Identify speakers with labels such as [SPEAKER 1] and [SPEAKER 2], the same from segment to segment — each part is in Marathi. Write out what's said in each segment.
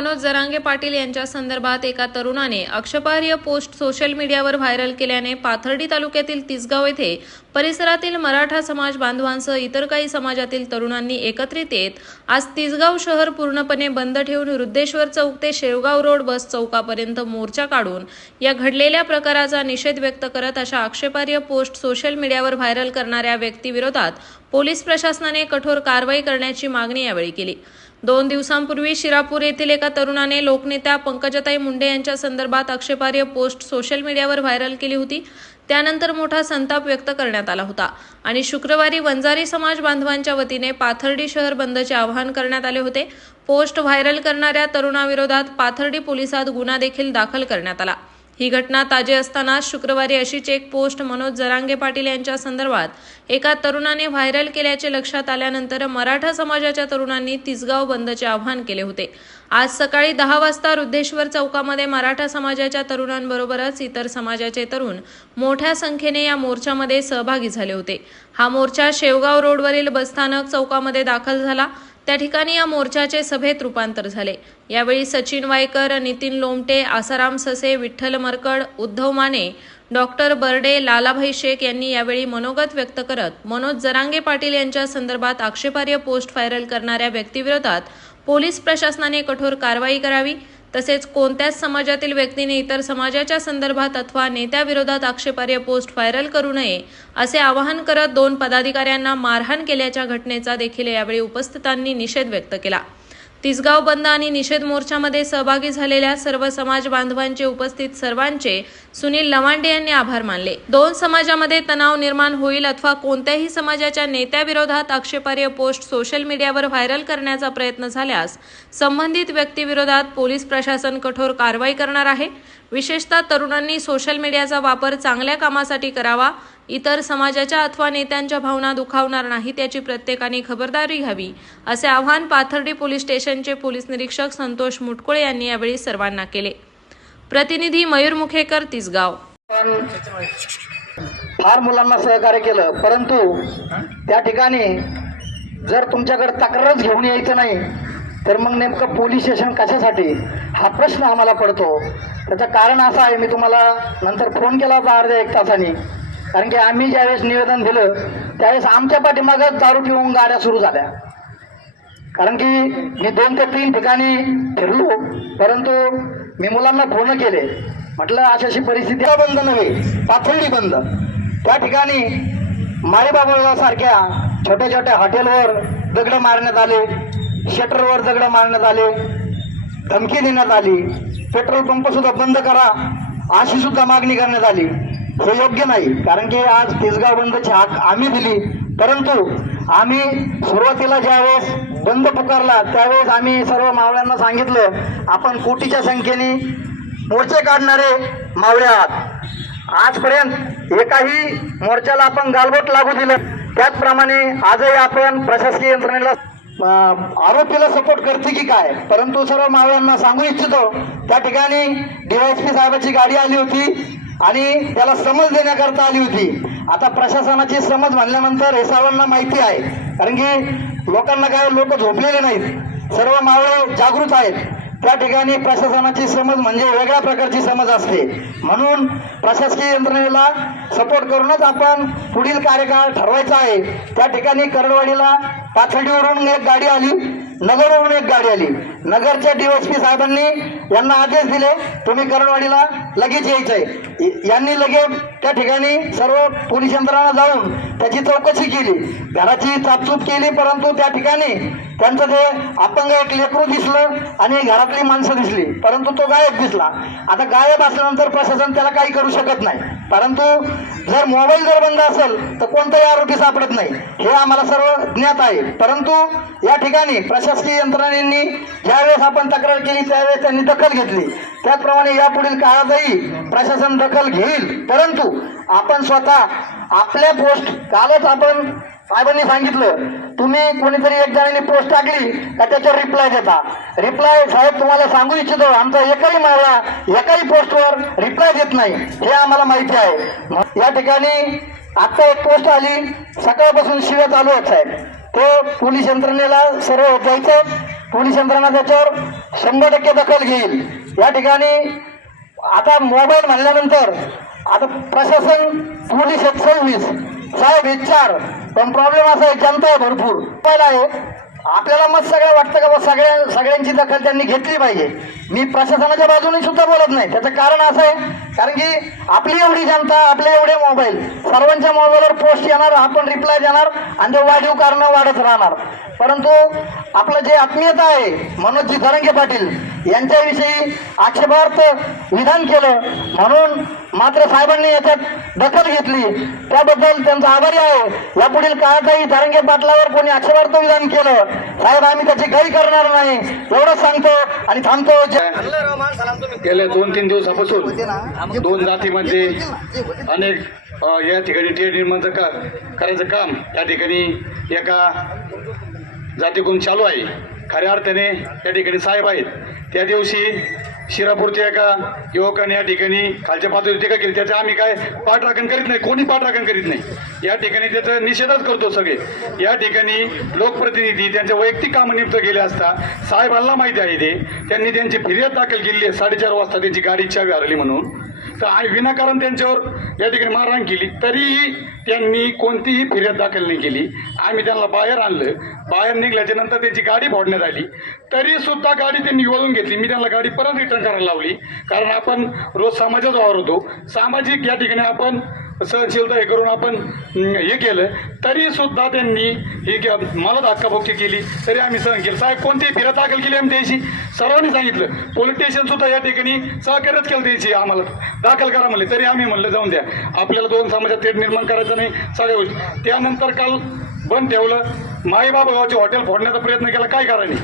[SPEAKER 1] मनोज जरांगे पाटील यांच्या संदर्भात एका तरुणाने अक्षपार्य पोस्ट सोशल मीडियावर व्हायरल केल्याने पाथर्डी तालुक्यातील तिसगाव येथे परिसरातील मराठा समाज बांधवांसह इतर काही समाजातील तरुणांनी एकत्रित येत आज तिसगाव शहर पूर्णपणे बंद ठेवून रुद्धेश्वर चौक ते शेवगाव रोड बस चौकापर्यंत मोर्चा काढून या घडलेल्या प्रकाराचा निषेध व्यक्त करत अशा आक्षेपार्ह पोस्ट सोशल मीडियावर व्हायरल करणाऱ्या व्यक्तीविरोधात पोलीस प्रशासनाने कठोर कारवाई करण्याची मागणी यावेळी केली. दोन दिवसांपूर्वी शिरापूर येथील एका तरुणाने लोकनेत्या पंकजाताई मुंडे यांच्या संदर्भात आक्षेपार्ह पोस्ट सोशल मीडियावर व्हायरल केली होती. त्यानंतर मोठा संताप व्यक्त करण्यात आला होता आणि शुक्रवारी वंजारी समाज बांधवांच्या वतीने पाथर्डी शहर बंदचे आवाहन करण्यात आले होते. पोस्ट व्हायरल करणाऱ्या तरुणाविरोधात पाथर्डी पोलिसात गुन्हा देखील दाखल करण्यात आला. ही घटना ताजी असताना शुक्रवारी अशीच एक पोस्ट मनोज जरांगे पाटील यांच्या संदर्भात एका तरुणाने व्हायरल केल्याचे लक्षात आल्यानंतर मराठा समाजाच्या तरुणांनी तिसगाव बंदचे आवाहन केले होते. आज सकाळी दहा वाजता रुद्धेश्वर चौकामध्ये मराठा समाजाच्या तरुणांबरोबरच इतर समाजाचे तरुण मोठ्या संख्येने या मोर्चामध्ये सहभागी झाले होते. हा मोर्चा शेवगाव रोडवरील बसस्थानक चौकामध्ये दाखल झाला. त्या ठिकाणी या मोर्चाचे सभेत रूपांतर झाले. यावेळी सचिन वायकर नितीन लोमटे आसाराम ससे विठ्ठल मरकड उद्धव माने डॉक्टर बर्डे लालाभाई शेख यांनी यावेळी मनोगत व्यक्त करत मनोज जरांगे पाटील यांच्या संदर्भात आक्षेपार्ह पोस्ट व्हायरल करणाऱ्या व्यक्तीविरोधात पोलीस प्रशासनाने कठोर कारवाई करावी तसेच कोणत्याच समाजातील व्यक्तीने इतर समाजाच्या संदर्भात अथवा नेत्याविरोधात आक्षेपार्ह पोस्ट व्हायरल करू नये असे आवाहन करत दोन पदाधिकाऱ्यांना मारहाण केल्याच्या घटनेचा देखील यावेळी उपस्थितांनी निषेध व्यक्त केला. तिसगाव बंद आणि निषेध मोर्चामध्ये सहभागी झालेल्या सर्व समाज बांधवांचे उपस्थित सर्वांचे सुनील लवांडे यांनी आभार मानले. दोन समाजामध्ये तणाव निर्माण होईल अथवा कोणत्याही समाजाच्या नेत्याविरोधात आक्षेपार्ह पोस्ट सोशल मीडियावर व्हायरल करण्याचा प्रयत्न झाल्यास संबंधित व्यक्तीविरोधात पोलीस प्रशासन कठोर कारवाई करणार आहे. विशेषतः तरुणांनी सोशल मीडियाचा वापर चांगल्या कामासाठी करावा. इतर समाजाच्या अथवा नेत्यांच्या भावना दुखावणार नाहीत याची प्रत्येकाने खबरदारी घ्यावी असे आवाहन पाथर्डी पोलीस स्टेशनचे पोलीस निरीक्षक संतोष मुटकुळे यांनी यावेळी सर्वांना केले. प्रतिनिधी मयूर मुखेकर तिसगाव.
[SPEAKER 2] फार मुलांना सहकार्य केलं परंतु त्या ठिकाणी जर तुमच्याकडे तक्रारच घेऊन यायचं नाही तर मग नेमकं पोलीस स्टेशन कशासाठी? हा प्रश्न आम्हाला पडतो. त्याचं कारण असं आहे मी तुम्हाला नंतर फोन केला होता अर्ध्या एक तासाने. कारण की आम्ही ज्यावेळेस निवेदन दिलं त्यावेळेस आमच्या पाठीमागं दारू पिऊन गाड्या सुरू झाल्या. कारण की मी दोन ते तीन ठिकाणी फिरलो परंतु मी मुलांना फोन केले. म्हटलं अशी अशी परिस्थिती बंद नव्हे पाथर्डी बंद. त्या ठिकाणी माळीबाबा सारख्या छोट्या छोट्या हॉटेलवर दगड मारण्यात आले. शटरवर दगड मारण्यात आले धमकी देण्यात आली पेट्रोल पंप सुद्धा बंद करा अशी सुद्धा मागणी करण्यात आली. हे योग्य नाही कारण की आज तेजगाव बंदची हाक आम्ही दिली. परंतु आम्ही सुरुवातीला ज्यावेळेस बंद पुकारला त्यावेळेस आम्ही सर्व मावळ्यांना सांगितलं आपण कोटीच्या संख्येने मोर्चे काढणारे मावळे आहात. आजपर्यंत एकाही मोर्चाला आपण गालबोट लागू दिलं. त्याचप्रमाणे आजही आपण प्रशासकीय यंत्रणेला आरोपीला सपोर्ट करते की काय? परंतु सर्व मावळ्यांना सांगू इच्छितो त्या ठिकाणी डीवायसपी साहेबाची गाडी आली होती आणि त्याला समज देण्याकरता आली होती. आता प्रशासनाची समज म्हणल्यानंतर हे सर्वांना माहिती आहे. कारण की लोकांना काय लोक झोपलेले नाहीत. सर्व मावळे जागृत आहेत. त्या ठिकाणी प्रशासनाची समज म्हणजे वेगळ्या प्रकारची समज असते. म्हणून प्रशासकीय यंत्रणेला सपोर्ट करूनच आपण पुढील कार्यकाळ ठरवायचा आहे. त्या ठिकाणी करडवाडीला पाथर्डीवरून एक गाडी आली नगरवरून एक गाडी आली. नगरच्या डीएसपी साहेबांनी यांना आदेश दिले तुम्ही करणवाडीला लगेच यायचंय. यांनी लगेच त्या ठिकाणी सर्व पोलीस यंत्रणा जाऊन त्याची चौकशी केली. घराची चापचूप केली परंतु त्या ठिकाणी त्यांचं ते अपंग एक लेकरू दिसलं आणि घरातली माणसं दिसली. परंतु तो गायब दिसला. आता गायब असल्यानंतर प्रशासन त्याला काही करू शकत नाही. परंतु जर मोबाईल जर बंद असेल तर कोणताही आरोपी सापडत नाही. हे आम्हाला सर्व ज्ञात आहे. परंतु या ठिकाणी प्रशासकीय यंत्रणेंनी ज्यावेळेस आपण तक्रार केली त्यावेळेस त्यांनी दखल घेतली. त्याचप्रमाणे यापुढील काळातही प्रशासन दखल घेईल. परंतु आपण स्वतः आपल्या पोस्ट कालच आपण साहेबांनी सांगितलं तुम्ही कोणीतरी एक जणांनी पोस्ट टाकली का त्याच्यावर रिप्लाय देता. रिप्लाय साहेब तुम्हाला सांगू इच्छितो आमचा एकही मावळा एकाही पोस्टवर रिप्लाय देत नाही हे आम्हाला माहिती आहे. या ठिकाणी आत्ता एक पोस्ट आली सकाळपासून शिव्या चालू आहेत साहेब. ते पोलीस यंत्रणेला सर्व द्यायचं पोलीस यंत्रणा त्याच्यावर शंभर टक्के दखल घेईल. या ठिकाणी आता मोबाईल म्हणल्यानंतर आता प्रशासन पोलीस एक सव्वीस. साहेब हे चार. पण प्रॉब्लेम असा आहे जनता आहे भरपूर. पहिला आहे आपल्याला मत सगळं वाटतं का बा सगळ्या सगळ्यांची दखल त्यांनी घेतली पाहिजे. मी प्रशासनाच्या बाजूने सुद्धा बोलत नाही. त्याचं कारण असं आहे कारण की आपली एवढी जनता आपले एवढे मोबाईल सर्वांच्या मोबाईलवर पोस्ट येणार आपण रिप्लाय देणार आणि ते वाढीव कारणं वाढत राहणार. परंतु आपलं जे आत्मीयता आहे मनोजी धरंगे पाटील यांच्याविषयी आक्षेपार्थ विधान केलं म्हणून मात्र साहेबांनी याच्यात दखल घेतली. त्याबद्दल त्यांचा आभारी आहे. यापुढील काळातही धरंगे पाटलावर कोणी आक्षेपार्थ विधान केलं साहेब आम्ही त्याची गैर करणार नाही. एवढंच सांगतो आणि थांबतो. जय-
[SPEAKER 3] गेल्या दोन तीन दिवसापासून दोन जातीमध्ये अनेक या ठिकाणी टेड निर्माणचं का करायचं काम त्या ठिकाणी एका जातीकडून चालू आहे. खऱ्या अर्थाने या ठिकाणी साहेब आहेत. त्या दिवशी शिरापूरच्या एका युवकाने या ठिकाणी खालच्या पातळीवर टीका केली. त्याचं आम्ही काय पाठराखण करीत नाही कोणी पाठराखण करीत नाही. या ठिकाणी त्याचा निषेधच करतो सगळे. या ठिकाणी लोकप्रतिनिधी त्यांच्या वैयक्तिक कामानिमित्त गेले असता साहेबांना माहिती आहे ते. त्यांनी त्यांची फिर्याद दाखल केली आहे. साडेचार वाजता त्यांची गाडी चावी हरली म्हणून. तर आणि विनाकारण त्यांच्यावर या ठिकाणी मारहाण केली. तरीही त्यांनी कोणतीही फिर्याद दाखल नाही केली. आम्ही त्यांना बाहेर आणलं. बाहेर निघल्याच्या नंतर त्यांची गाडी फोडण्यात आली. तरी सुद्धा गाडी त्यांनी वळून घेतली. मी त्यांना गाडी परत रिटर्न करायला लावली. कारण आपण रोज समाजात वावर होतो सामाजिक या ठिकाणी आपण सहनशीलता हे करून आपण हे केलं. तरी सुद्धा त्यांनी हे के- मला धक्काबुक्की केली. तरी आम्ही सहन केलं. साहेब कोणती फिरत दाखल केली आम्ही त्याशी सर्वांनी सांगितलं. पोलीस स्टेशन सुद्धा या ठिकाणी सहकार्यच केलं द्यायची आम्हाला. दाखल करा म्हणले. तरी आम्ही म्हणलं जाऊन द्या. आपल्याला दोन समाजात थेट निर्माण करायचं नाही. सगळ्या गोष्टी. त्यानंतर काल बंद ठेवलं. माईबाबा गावचे हॉटेल फोडण्याचा प्रयत्न केला. काय कारण नाही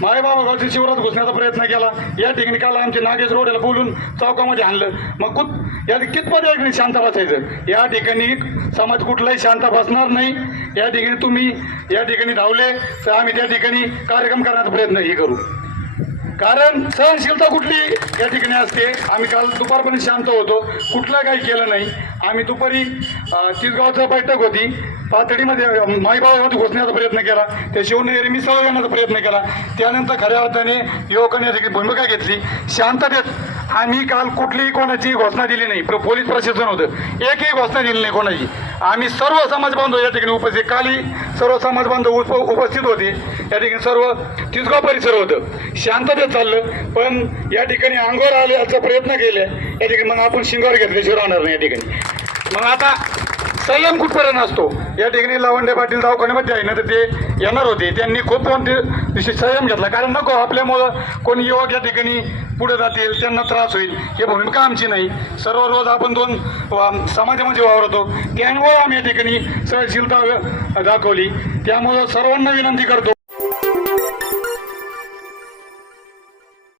[SPEAKER 3] मायबाबा गावच्या शिवरात घुसण्याचा प्रयत्न केला. या ठिकाणी काल आमचे नागेश रोडला बोलून चौकामध्ये आणलं. मग कुत या कितपत या ठिकाणी शांत बसायचं? या ठिकाणी समाज कुठलाही शांत बसणार नाही. या ठिकाणी तुम्ही या ठिकाणी धावले तर आम्ही त्या ठिकाणी कार्यक्रम करण्याचा प्रयत्न हे करू. कारण सहनशीलता कुठली? या ठिकाणी असते. आम्ही काल दुपारपर्यंत शांत होतो. कुठलं काही केलं नाही. आम्ही दुपारी अं, तिसगावचं बैठक होती. पातळीमध्ये माईबाबामध्ये घुसण्याचा प्रयत्न केला. त्या शिवनेरी मिसळ येण्याचा प्रयत्न केला. त्यानंतर खऱ्या अर्थाने युवकांनी या ठिकाणी भूमिका घेतली. शांततेत आम्ही काल कुठलीही कोणाची घोषणा दिली नाही. प्र- पोलीस प्रशासन होतं. एकही घोषणा दिली नाही कोणाची. आम्ही सर्व समाज बांधव या ठिकाणी उपस्थित काली सर्व समाज बांधव उप उपस्थित होते. या ठिकाणी सर्व तिसगाव परिसर होतं. शांततेत चाललं. पण या ठिकाणी अंगावर आल्याचा प्रयत्न केले. या ठिकाणी मग आपण शिंगावर घेतल्याशिवाय राहणार नाही या ठिकाणी. मग आता संयम कुठपर्यंत असतो? या ठिकाणी लवंडे पाटील दवाखान्यामध्ये आहे. ना तर ते येणार होते. त्यांनी खूप संयम घेतला. कारण नको आपल्यामुळं कोणी युवक या ठिकाणी पुढे जातील त्यांना त्रास होईल ही भूमिका आमची नाही. सर्व रोज आपण दोन वा- समाजामध्ये वावरतो त्यामुळं आम्ही या ठिकाणी सहनशीलता दाखवली. त्यामुळं सर्वांना विनंती करतो.